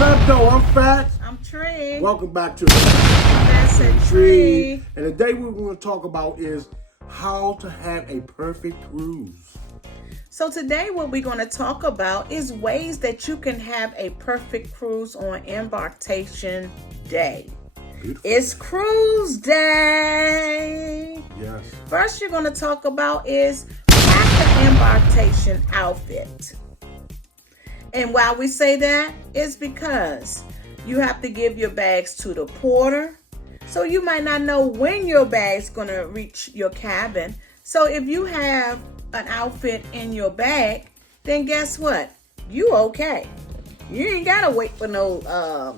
What up, though? I'm Fats. I'm Tre. Welcome back to Fats and Tre. And today what we're going to talk about is how to have a perfect cruise. So today what we're going to talk about is ways that you can have a perfect cruise on Embarkation Day. Beautiful. It's cruise day. Yes. First you're going to talk about is pack an embarkation outfit. And why we say that is because you have to give your bags to the porter. So you might not know when your bag's going to reach your cabin. So if you have an outfit in your bag, then guess what? You okay. You ain't got to wait for no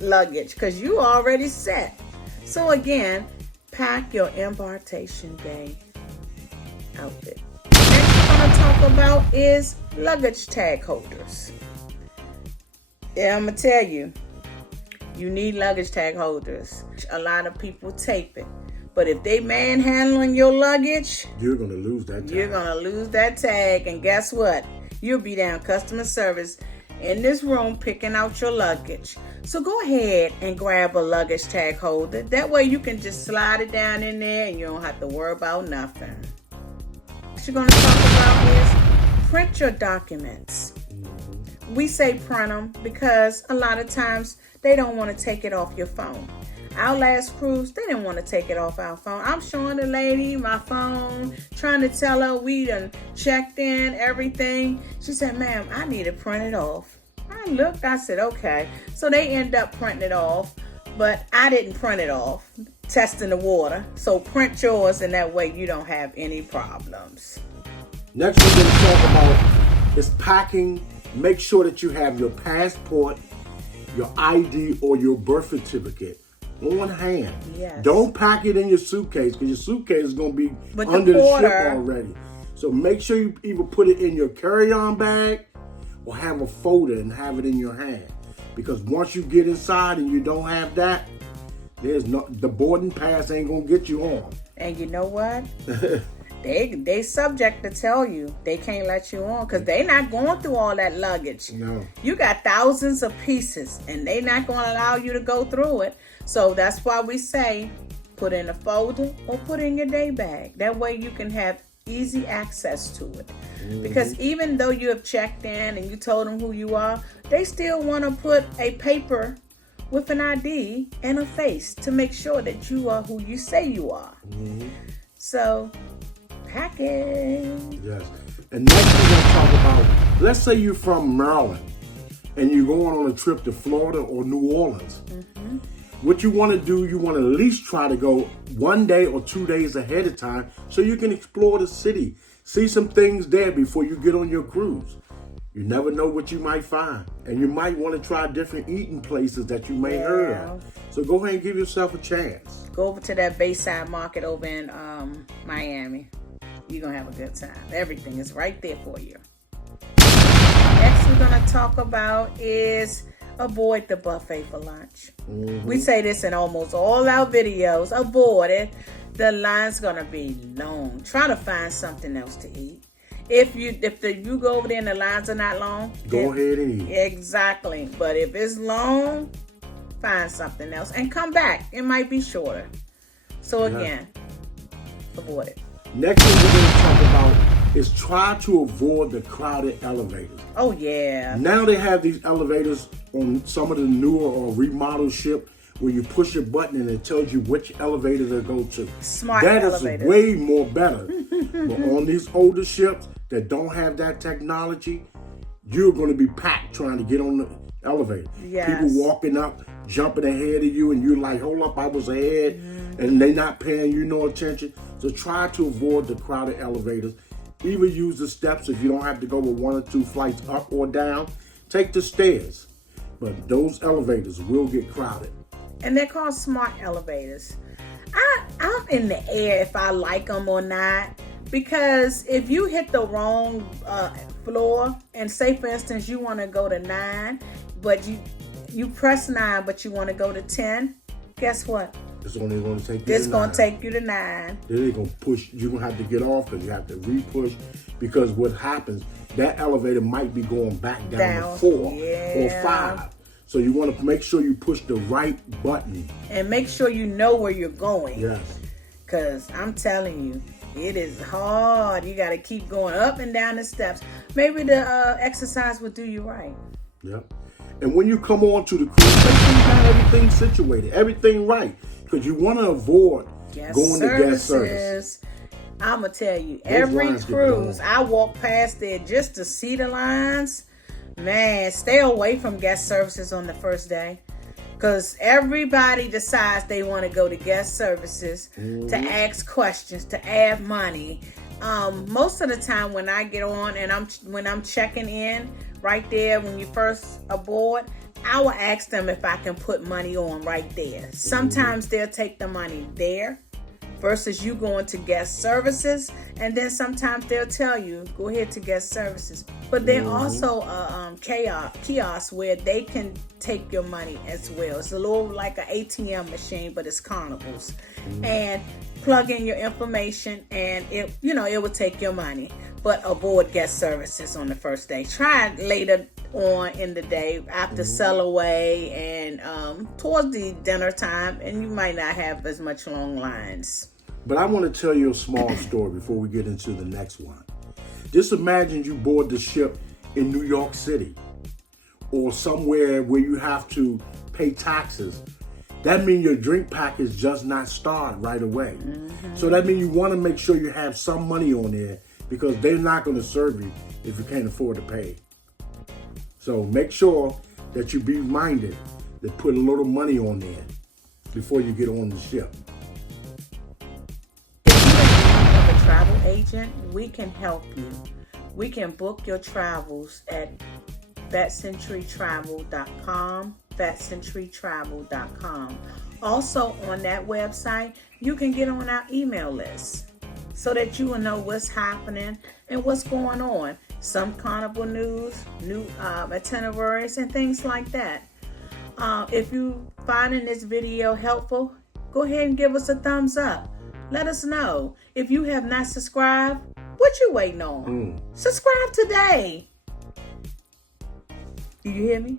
luggage because you already set. So again, pack your embarkation day outfit. Next we're going to talk about is luggage tag holders. Yeah, I'm going to tell you, you need luggage tag holders. A lot of people tape it. But if they manhandling your luggage, you're going to lose that tag. You're going to lose that tag. And guess what? You'll be down customer service in this room picking out your luggage. So go ahead and grab a luggage tag holder. That way you can just slide it down in there and you don't have to worry about nothing. What you're going to talk about is print your documents. We say print them because a lot of times they don't want to take it off your phone. Our last cruise, they didn't want to take it off our phone. I'm showing the lady my phone, trying to tell her we done checked in, everything. She said, ma'am, I need to print it off. I looked, I said, okay. So they end up printing it off, but I didn't print it off, testing the water. So print yours, and that way you don't have any problems. Next we're going to talk about is packing. Make sure that you have your passport, your ID, or your birth certificate on hand. Yes. Don't pack it in your suitcase because your suitcase is going to be under the ship already. So make sure you either put it in your carry-on bag or have a folder and have it in your hand. Because once you get inside and you don't have that, the boarding pass ain't going to get you on. And you know what? They subject to tell you they can't let you on because they not going through all that luggage. No. You got thousands of pieces and they not going to allow you to go through it. So that's why we say put in a folder or put in your day bag. That way you can have easy access to it. Mm-hmm. Because even though you have checked in and you told them who you are, they still want to put a paper with an ID and a face to make sure that you are who you say you are. Mm-hmm. So packing. Yes. And next we're going to talk about, let's say you're from Maryland and you're going on a trip to Florida or New Orleans. Mm-hmm. What you want to do, you want to at least try to go 1 day or 2 days ahead of time so you can explore the city. See some things there before you get on your cruise. You never know what you might find. And you might want to try different eating places that you may heard of. So go ahead and give yourself a chance. Go over to that Bayside Market over in Miami. You're going to have a good time. Everything is right there for you. Next we're going to talk about is avoid the buffet for lunch. Mm-hmm. We say this in almost all our videos. Avoid it. The line's going to be long. Try to find something else to eat. If you go over there and the lines are not long, go ahead and eat. Exactly. But if it's long, find something else and come back. It might be shorter. So again, avoid it. Next thing we're going to talk about is try to avoid the crowded elevators. Oh, yeah. Now they have these elevators on some of the newer or remodeled ship where you push a button and it tells you which elevator to go to. Smart elevators. That is way more better. But on these older ships that don't have that technology, you're going to be packed trying to get on the elevator. Yes. People walking up, jumping ahead of you, and you're like, hold up, I was ahead. Mm-hmm. And they not paying you no attention. So try to avoid the crowded elevators. Either use the steps if you don't have to go with 1 or 2 flights up or down. Take the stairs. But those elevators will get crowded. And they're called smart elevators. I'm in the air if I like them or not. Because if you hit the wrong floor, and say for instance you want to go to 9, but you press 9, but you want to go to 10, guess what? It's only going to take you It's going to take you to 9. Then they're going to push. You're going to have to get off because you have to re-push. Because what happens, that elevator might be going back down to 4 or 5. So you want to make sure you push the right button. And make sure you know where you're going. Yes. Because I'm telling you, it is hard. You got to keep going up and down the steps. Maybe the exercise will do you right. Yep. And when you come on to the cruise, make sure you got everything situated, everything right. Because you want to avoid going to guest service. I'm going to tell you, every cruise, I walk past there just to see the lines. Man, stay away from guest services on the first day. Because everybody decides they want to go to guest services to ask questions, to add money. Most of the time when I get on and when I'm checking in right there when you first aboard, I will ask them if I can put money on right there. Sometimes they'll take the money there versus you going to guest services, and then sometimes they'll tell you go ahead to guest services. But there also kiosks where they can take your money as well. It's a little like an ATM machine, but it's Carnival's. And plug in your information, and it will take your money. But avoid guest services on the first day. Try it later on in the day after sail away and towards the dinner time, and you might not have as much long lines. But I want to tell you a small story before we get into the next one. Just imagine you board the ship in New York City or somewhere where you have to pay taxes. That means your drink package does not start right away. So that means you want to make sure you have some money on there, because they're not going to serve you if you can't afford to pay. So make sure that you be reminded to put a little money on there before you get on the ship. If you're a travel agent, we can help you. We can book your travels at thatcenturytravel.com, thatcenturytravel.com. Also on that website, you can get on our email list so that you will know what's happening and what's going on. Some Carnival news, new itineraries, and things like that. If you finding this video helpful, go ahead and give us a thumbs up. Let us know. If you have not subscribed, what you waiting on? Subscribe today. Do you hear me?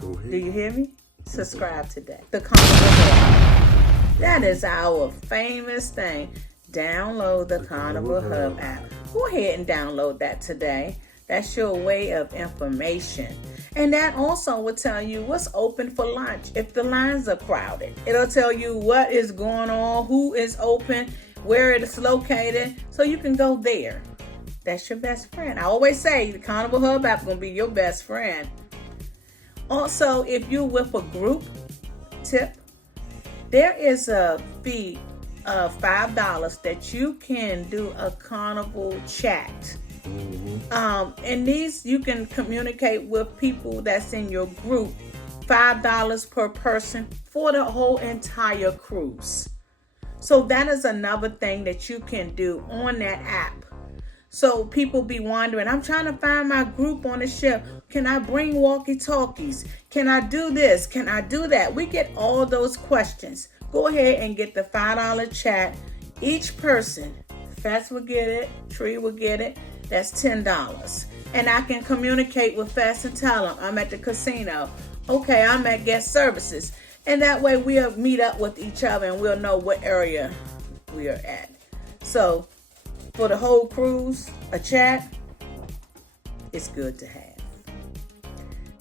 Go ahead. Do you hear me? Subscribe today. The Carnival Hub. That is our famous thing. Download the Carnival Hub app. Go ahead and download that today. That's your way of information. And that also will tell you what's open for lunch if the lines are crowded. It'll tell you what is going on, who is open, where it is located, so you can go there. That's your best friend. I always say the Carnival Hub app is going to be your best friend. Also, if you're with a group tip, there is a fee of $5 that you can do a Carnival chat. And these you can communicate with people that's in your group. $5 per person for the whole entire cruise. So that is another thing that you can do on that app. So people be wondering, I'm trying to find my group on the ship. Can I bring walkie-talkies? Can I do this? Can I do that? We get all those questions. Go ahead and get the $5 chat. Each person, Fats will get it, Tre will get it. That's $10. And I can communicate with Fats and tell them I'm at the casino. Okay, I'm at guest services. And that way we'll meet up with each other and we'll know what area we are at. So for the whole cruise, a chat, it's good to have.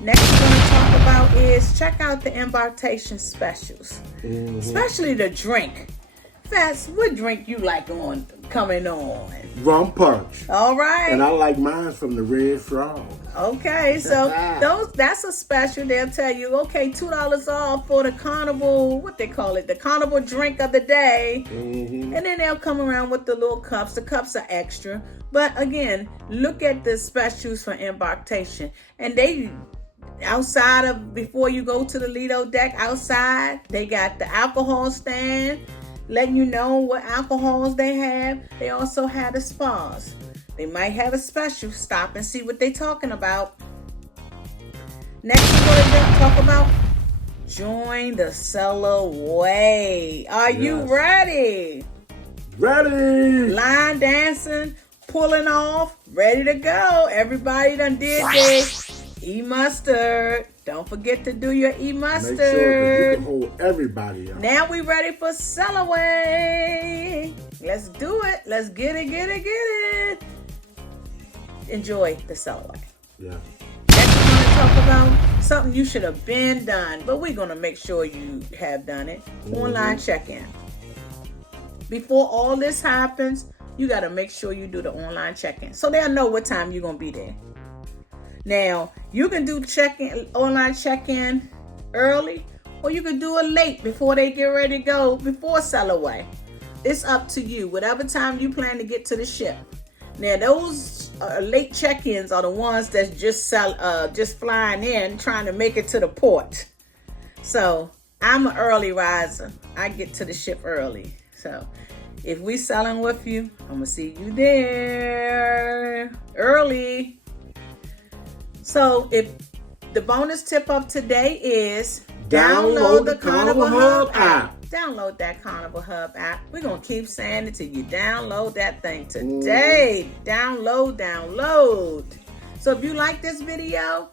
Next we're going to talk about is check out the embarkation specials, especially the drink. Fats, what drink you like coming on? Rum punch. All right. And I like mine from the Red Frog. Okay, so that's a special. They'll tell you, okay, $2 off for the Carnival, what they call it, the Carnival drink of the day. And then they'll come around with the little cups. The cups are extra. But again, look at the specials for embarkation. And they, outside of, before you go to the Lido deck, outside, they got the alcohol stand, letting you know what alcohols they have. They also have the spas. They might have a special. Stop and see what they're talking about. Next, we're going to talk about join the Sail Away. Are you ready? Ready. Line dancing, pulling off, ready to go. Everybody done did this. E-mustard. Don't forget to do your Make sure mustard. that you can hold everybody up. Now we ready for sell away. Let's do it. Let's get it. Enjoy the sell away. Yeah. Next we're going to talk about something you should have been done, but we're going to make sure you have done it. Online check-in. Before all this happens, you got to make sure you do the online check-in so they'll know what time you're going to be there. Now, you can do online check-in early, or you can do it late before they get ready to go, before sail away. It's up to you, whatever time you plan to get to the ship. Now, those late check-ins are the ones that's just flying in, trying to make it to the port. So, I'm an early riser. I get to the ship early. So, if we selling with you, I'm going to see you there early. So, if the bonus tip of today is download the Carnival Hub app. Download that Carnival Hub app. We're going to keep saying it till you download that thing today. Download. So, if you like this video,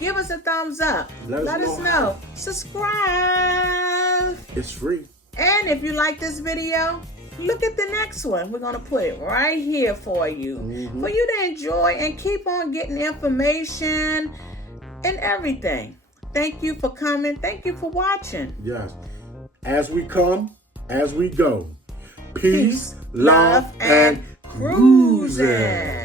give us a thumbs up. Let us know. Subscribe. It's free. And if you like this video, look at the next one. We're going to put it right here for you. For you to enjoy and keep on getting information and everything. Thank you for coming. Thank you for watching. Yes. As we come, as we go. Peace, love, and cruising.